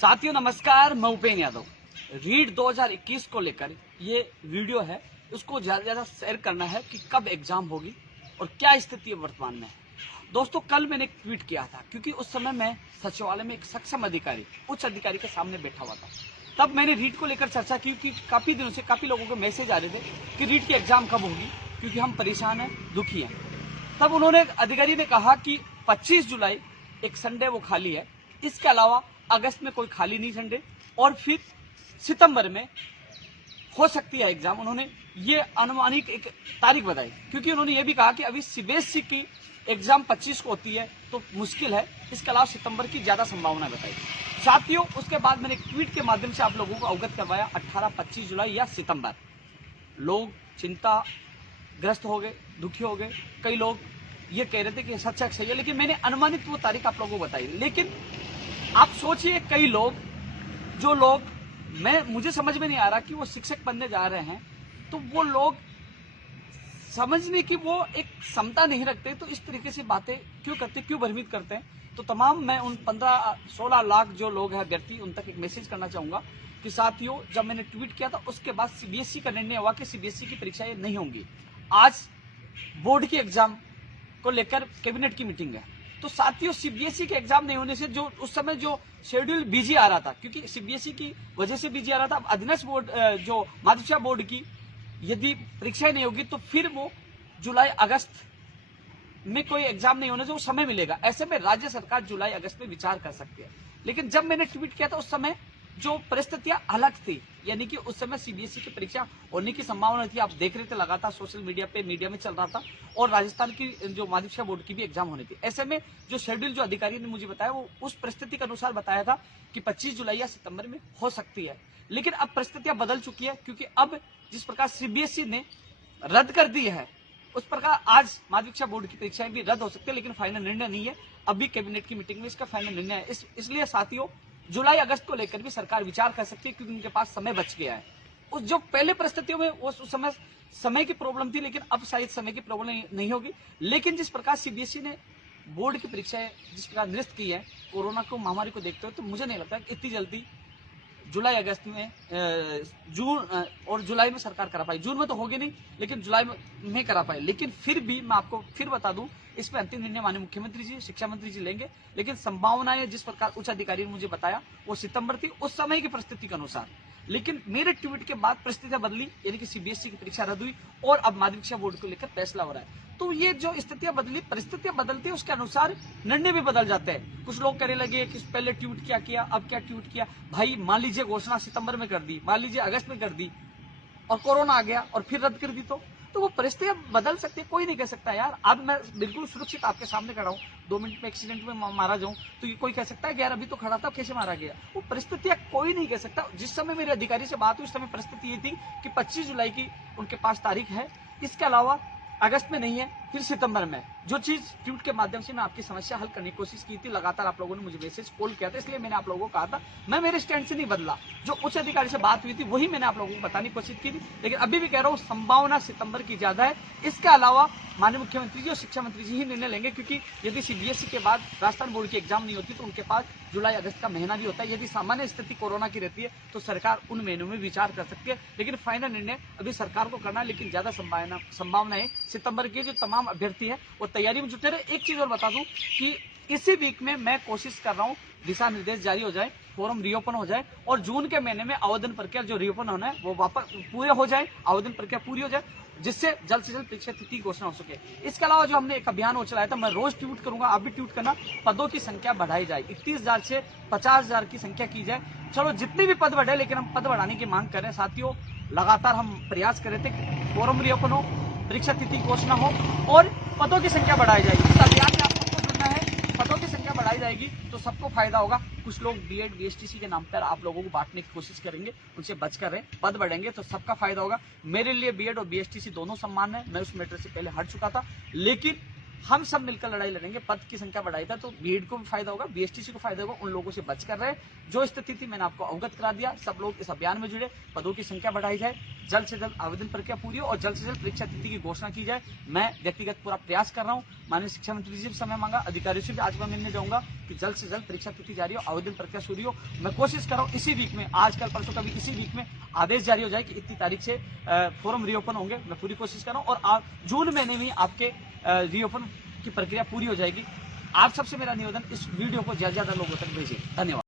साथियों नमस्कार, मैं उपेन्द्र यादव। रीट 2021 को लेकर ये वीडियो है, उसको ज्यादा से ज्यादा शेयर करना है कि कब एग्जाम होगी और क्या स्थिति है वर्तमान में। दोस्तों, कल मैंने एक ट्वीट किया था क्योंकि उस समय मैं सचिवालय में एक सक्षम अधिकारी, उच्च अधिकारी के सामने बैठा हुआ था। तब मैंने रीट को लेकर चर्चा की कि काफी दिनों से काफी लोगों के मैसेज आ रहे थे कि रीट की एग्जाम कब होगी, क्योंकि हम परेशान हैं, दुखी हैं। तब उन्होंने अधिकारी ने कहा कि 25 जुलाई एक संडे वो खाली है, इसके अलावा अगस्त में कोई खाली नहीं संडे, और फिर सितंबर में हो सकती है एग्जाम। उन्होंने ये अनुमानित एक तारीख बताई, क्योंकि उन्होंने ये भी कहा कि अभी सीबीएसई की एग्जाम 25 को होती है तो मुश्किल है, इसके अलावा सितंबर की ज्यादा संभावना बताई। साथियों, उसके बाद मैंने एक ट्वीट के माध्यम से आप लोगों को अवगत करवाया 18-25 जुलाई या सितंबर। लोग चिंताग्रस्त हो गए, दुखी हो गए, कई लोग ये कह रहे थे कि सच सही है, लेकिन मैंने अनुमानित वो तारीख आप लोगों को बताई। लेकिन आप सोचिए, कई लोग मुझे समझ में नहीं आ रहा कि वो शिक्षक बनने जा रहे हैं, तो वो लोग समझने की वो एक क्षमता नहीं रखते, तो इस तरीके से बातें क्यों करते, क्यों भ्रमित करते हैं। तो तमाम मैं उन 15-16 लाख जो लोग हैं व्यक्ति, उन तक एक मैसेज करना चाहूंगा कि साथियों, जब मैंने ट्वीट किया था उसके बाद सीबीएसई का निर्णय हुआ कि सीबीएसई की परीक्षाएं नहीं होंगी। आज बोर्ड की एग्जाम को लेकर कैबिनेट की मीटिंग है। तो साथियों, सीबीएसई के एग्जाम नहीं होने से जो उस समय जो शेड्यूल बिजी आ रहा था, क्योंकि सीबीएसई की वजह से बिजी आ रहा था, अब अधीनस्थ बोर्ड जो माध्यमिक शिक्षा बोर्ड की यदि परीक्षाएं नहीं होगी तो फिर वो जुलाई अगस्त में कोई एग्जाम नहीं होने से वो समय मिलेगा। ऐसे में राज्य सरकार जुलाई अगस्त में विचार कर सकती है। लेकिन जब मैंने ट्वीट किया था उस समय जो परिस्थितियां अलग थी, यानी कि उस समय सीबीएसई की परीक्षा होने की संभावना थी। आप देख रहे थे लगातार सोशल मीडिया पे, मीडिया में चल रहा था, और राजस्थान की जो माध्यमिक शिक्षा बोर्ड की भी एग्जाम होनी थी। ऐसे में जो शेड्यूल जो अधिकारी ने मुझे बताया, वो उस परिस्थिति के अनुसार बताया था कि 25 जुलाई या सितंबर में हो सकती है। लेकिन अब परिस्थितियां बदल चुकी है, क्योंकि अब जिस प्रकार सीबीएसई ने रद्द कर दी है, उस प्रकार आज माध्यमिक शिक्षा बोर्ड की परीक्षाएं भी रद्द हो सकती है। लेकिन फाइनल निर्णय नहीं है, अभी कैबिनेट की मीटिंग में इसका फाइनल निर्णय है। इसलिए साथियों, जुलाई अगस्त को लेकर भी सरकार विचार कर सकती है, क्योंकि उनके पास समय बच गया है। उस जो पहले परिस्थितियों में उस समय समय की प्रॉब्लम थी, लेकिन अब शायद समय की प्रॉब्लम नहीं होगी। लेकिन जिस प्रकार सीबीएसई ने बोर्ड की परीक्षाएं जिस प्रकार निरस्त की है कोरोना को महामारी को देखते हुए, तो मुझे नहीं लगता कि इतनी जल्दी जुलाई अगस्त में जून और जुलाई में सरकार करा पाई। जून में तो होगी नहीं, लेकिन जुलाई में करा पाए। लेकिन फिर भी मैं आपको फिर बता दूं, इसमें अंतिम निर्णय माननीय मुख्यमंत्री जी, शिक्षा मंत्री जी लेंगे। लेकिन संभावनाएं जिस प्रकार उच्च अधिकारी ने मुझे बताया वो सितंबर थी, उस समय की परिस्थिति के अनुसार। लेकिन मेरे ट्वीट के बाद परिस्थितियां बदली, यानी कि सीबीएसई की परीक्षा रद्द हुई और अब माध्यमिक शिक्षा बोर्ड को लेकर फैसला हो रहा है। तो ये जो स्थितियां बदली, परिस्थितियां बदलती है, उसके अनुसार निर्णय भी बदल जाते हैं। कुछ लोग कहने लगे कि पहले ट्वीट क्या किया, अब क्या ट्वीट किया। भाई, मान लीजिए घोषणा सितंबर में कर दी, मान लीजिए अगस्त में कर दी, और कोरोना आ गया और फिर रद्द कर दी, तो वो परिस्थितियां बदल सकती है, कोई नहीं कह सकता यार। अब मैं बिल्कुल सुरक्षित आपके सामने खड़ा हूं, 2 मिनट में एक्सीडेंट में मारा जाऊं तो ये कोई कह सकता है कि यार अभी तो खड़ा था, कैसे मारा गया। वो परिस्थितियां कोई नहीं कह सकता। जिस समय मेरे अधिकारी से बात हुई उस समय परिस्थिति ये थी कि 25 जुलाई की उनके पास तारीख है, इसके अलावा अगस्त में नहीं है, फिर सितंबर में। जो चीज ट्वीट के माध्यम से मैं आपकी समस्या हल करने की कोशिश की थी, लगातार आप लोगों ने मुझे मैसेज कॉल किया था, इसलिए मैंने आप लोगों को कहा था। मैं मेरे स्टैंड से नहीं बदला, जो उच्च अधिकारी से बात हुई थी वही मैंने आप लोगों को बताने की कोशिश की थी। लेकिन अभी भी कह रहा हूँ, संभावना सितंबर की ज्यादा है। इसके अलावा माननीय मुख्यमंत्री जी और शिक्षा मंत्री जी ही निर्णय लेंगे, क्योंकि यदि सीबीएसई के बाद राजस्थान बोर्ड की एग्जाम नहीं होती तो उनके पास जुलाई अगस्त का महीना भी होता है। यदि सामान्य स्थिति कोरोना की रहती है तो सरकार उन महीनों में विचार कर सकती है। लेकिन फाइनल निर्णय अभी सरकार को करना है, लेकिन ज्यादा संभावना है सितंबर के जो तमाम अभ्यर्थी है वो तैयारी में जुटे रहे। एक चीज और बता दूं कि इसी वीक में मैं कोशिश कर रहा हूं दिशा निर्देश जारी हो जाए, फॉर्म रीओपन हो जाए, और जून के महीने में आवेदन प्रक्रिया जो रीओपन होना है वो वापस पूरे हो जाए, आवेदन प्रक्रिया पूरी हो जाए, जिससे जल्द से जल्द परीक्षा तिथि की घोषणा हो सके। इसके अलावा जो हमने एक अभियान वो चलाया था, मैं रोज ट्वीट करूंगा, आप भी ट्वीट करना, पदों की संख्या बढ़ाई जाए, 31,000 से 50,000 की संख्या की जाए। चलो जितने भी पद बढ़े, लेकिन हम पद बढ़ाने की मांग कर रहे हैं साथियों। लगातार हम प्रयास कर रहे थे कि फॉर्म रीओपन हो, परीक्षा तिथि घोषणा हो और पदों की संख्या बढ़ाई जाएगी। इस अभियान में आप सबको जुड़ना है, पदों की संख्या बढ़ाई जाएगी तो सबको फायदा होगा। कुछ लोग बीएड बीएसटीसी के नाम पर आप लोगों को बांटने की कोशिश करेंगे, उनसे बचकर रहे। पद बढ़ेंगे तो सबका फायदा होगा। मेरे लिए बीएड और बीएसटीसी दोनों सम्मान है, मैं उस मैटर से पहले हट चुका था। लेकिन हम सब मिलकर लड़ाई लड़ेंगे। पद की संख्या बढ़ाई था तो बीएड को भी फायदा होगा, बीएसटीसी को फायदा होगा। उन लोगों से बचकर रहे। जो स्थिति थी मैंने आपको अवगत करा दिया। सब लोग इस अभियान में जुड़े, पदों की संख्या बढ़ाई जाए, जल्द से जल्द आवेदन प्रक्रिया पूरी हो और जल्द से जल्द परीक्षा तिथि की घोषणा की जाए। मैं व्यक्तिगत पूरा प्रयास कर रहा हूँ। माननीय शिक्षा मंत्री जी से समय मांगा, अधिकारियों से भी आज मैं मिलने जाऊंगा कि जल्द से जल्द परीक्षा तिथि जारी हो, आवेदन प्रक्रिया शुरू हो। मैं कोशिश कर रहा हूँ इसी वीक में, आज कल परसों कभी इसी वीक में आदेश जारी हो जाए कि इतनी तारीख से फॉर्म रीओपन होंगे। मैं पूरी कोशिश कर रहा हूँ और जून महीने में आपके रीओपन की प्रक्रिया पूरी हो जाएगी। आप सबसे मेरा निवेदन, इस वीडियो को ज्यादा लोगों तक भेजिए। धन्यवाद।